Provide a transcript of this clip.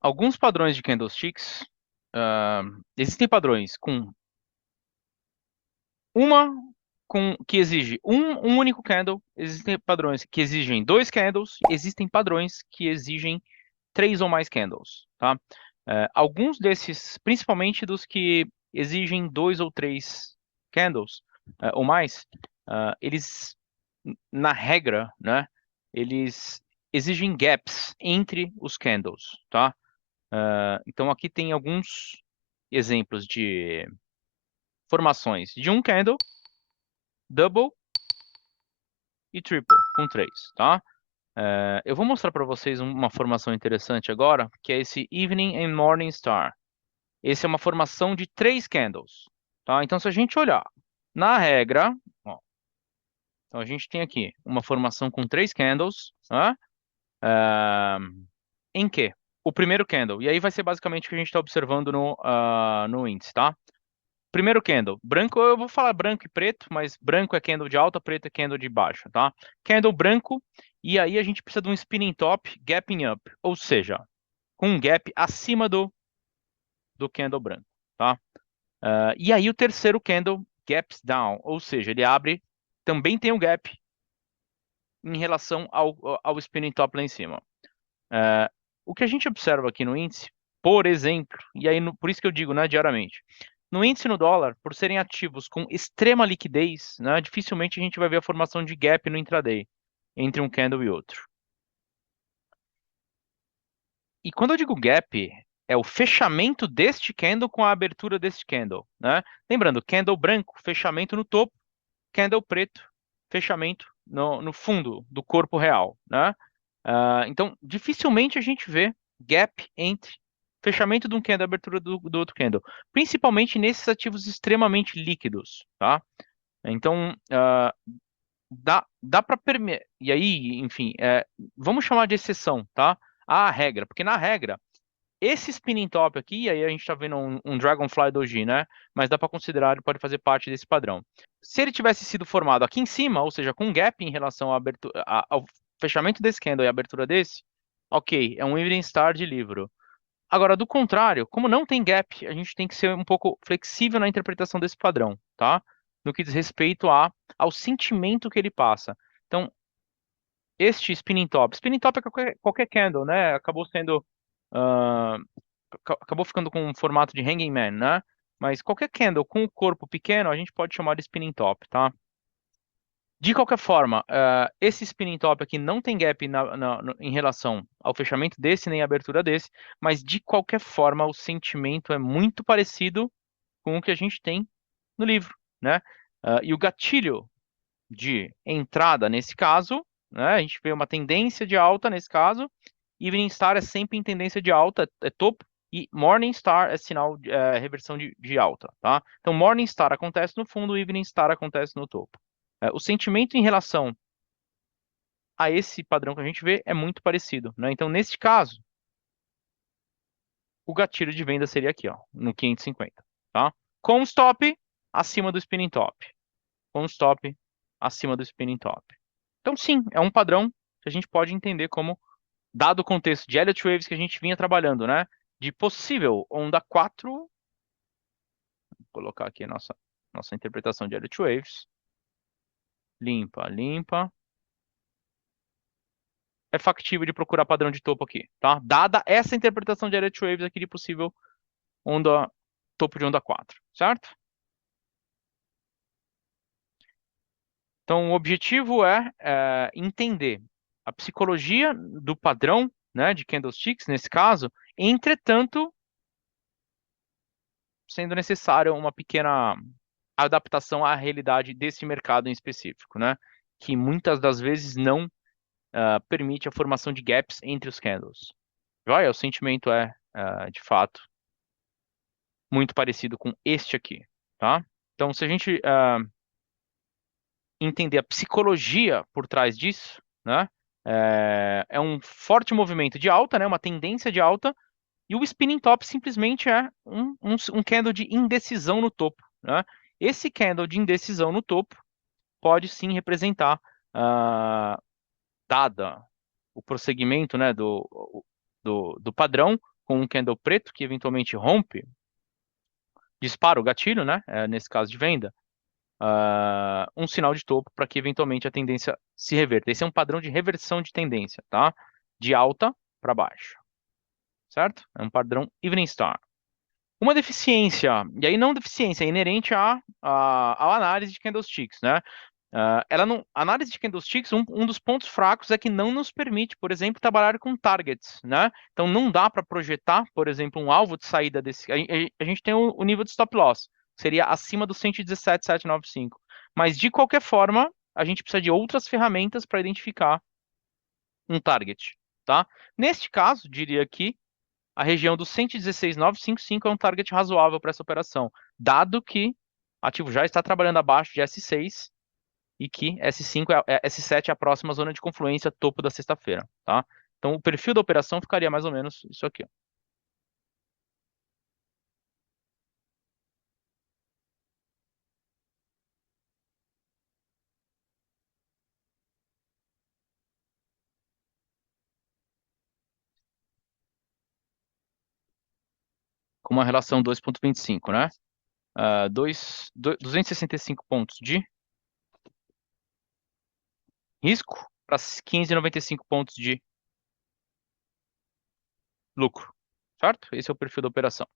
Alguns padrões de candlesticks, existem padrões com uma que exige um único candle, existem padrões que exigem dois candles, existem padrões que exigem três ou mais candles, tá? Alguns desses, principalmente dos que exigem dois ou três candles ou mais, eles, na regra, né, eles exigem gaps entre os candles, tá? Então aqui tem alguns exemplos de formações de um candle, double e triple com três, tá? Eu vou mostrar para vocês uma formação interessante agora, que é esse Evening and Morning Star. Esse é uma formação de três candles, tá? Então se a gente olhar na regra, ó, então a gente tem aqui uma formação com três candles, tá? Ah, em que? O primeiro candle, e aí vai ser basicamente o que a gente está observando no índice, tá? Primeiro candle, branco, eu vou falar branco e preto, mas branco é candle de alta, preto é candle de baixa, tá? Candle branco, e aí a gente precisa de um spinning top, gapping up, ou seja, com um gap acima do candle branco, tá? E aí o terceiro candle, gaps down, ou seja, ele abre, também tem um gap em relação ao spinning top lá em cima. O que a gente observa aqui no índice, por exemplo, e aí por isso que eu digo, né, diariamente, no índice no dólar, por serem ativos com extrema liquidez, né, dificilmente a gente vai ver a formação de gap no intraday entre um candle e outro. E quando eu digo gap, é o fechamento deste candle com a abertura deste candle, né? Lembrando, candle branco, fechamento no topo, candle preto, fechamento no fundo do corpo real, né? Então, dificilmente a gente vê gap entre fechamento de um candle e abertura do outro candle, principalmente nesses ativos extremamente líquidos, tá? Então, dá para permitir. E aí, enfim, vamos chamar de exceção, tá? A regra, porque na regra, esse spinning top aqui, e aí a gente está vendo um Dragonfly Doji, né? Mas dá para considerar, ele pode fazer parte desse padrão. Se ele tivesse sido formado aqui em cima, ou seja, com um gap em relação ao fechamento desse candle e a abertura desse, ok, é um Evening Star de livro. Agora, do contrário, como não tem gap, a gente tem que ser um pouco flexível na interpretação desse padrão, tá? No que diz respeito ao sentimento que ele passa. Então, este spinning top é qualquer candle, né? Ah, acabou ficando com um formato de hanging man, né? Mas qualquer candle com o corpo pequeno, a gente pode chamar de spinning top, tá? De qualquer forma, esse spinning top aqui não tem gap em relação ao fechamento desse, nem a abertura desse, mas de qualquer forma o sentimento é muito parecido com o que a gente tem no livro, né? E o gatilho de entrada nesse caso, né? A gente vê uma tendência de alta nesse caso, Evening Star é sempre em tendência de alta, é topo, e Morning Star é sinal de reversão de alta, tá? Então Morning Star acontece no fundo, Evening Star acontece no topo. O sentimento em relação a esse padrão que a gente vê é muito parecido, né? Então, neste caso, o gatilho de venda seria aqui, ó, no 550, tá? Com stop acima do spinning top. Com stop acima do spinning top. Então, sim, é um padrão que a gente pode entender como, dado o contexto de Elliott Waves que a gente vinha trabalhando, né? De possível onda 4, vou colocar aqui a nossa interpretação de Elliott Waves. Limpa, limpa. É factível de procurar padrão de topo aqui, tá? Dada essa interpretação de Elliott Waves aqui de possível topo de onda 4, certo? Então, o objetivo é entender a psicologia do padrão, né, de candlesticks, nesse caso, entretanto, sendo necessário uma pequena adaptação à realidade desse mercado em específico, né, que muitas das vezes não permite a formação de gaps entre os candles. Joia? O sentimento de fato, muito parecido com este aqui, tá? Então, se a gente entender a psicologia por trás disso, né? É um forte movimento de alta, né? Uma tendência de alta, e o spinning top simplesmente é um candle de indecisão no topo, né? Esse candle de indecisão no topo pode sim representar, dada o prosseguimento, né, do padrão, com um candle preto que eventualmente rompe, dispara o gatilho, né? Nesse caso de venda, um sinal de topo para que eventualmente a tendência se reverta. Esse é um padrão de reversão de tendência, tá? De alta para baixo, certo? É um padrão Evening Star. Uma deficiência, e aí não deficiência, é inerente à análise de candlesticks, né? Ela não, a análise de candlesticks, um dos pontos fracos é que não nos permite, por exemplo, trabalhar com targets, né? Então não dá para projetar, por exemplo, um alvo de saída desse. A gente tem o nível de stop loss, que seria acima do 117,795. Mas de qualquer forma, a gente precisa de outras ferramentas para identificar um target, tá? Neste caso, diria que a região dos 116,955 é um target razoável para essa operação, dado que o ativo já está trabalhando abaixo de S6 e que S7 é a próxima zona de confluência, topo da sexta-feira, tá? Então o perfil da operação ficaria mais ou menos isso aqui, ó. Com uma relação 2,25, né? 265 pontos de risco para 15,95 pontos de lucro, certo? Esse é o perfil da operação.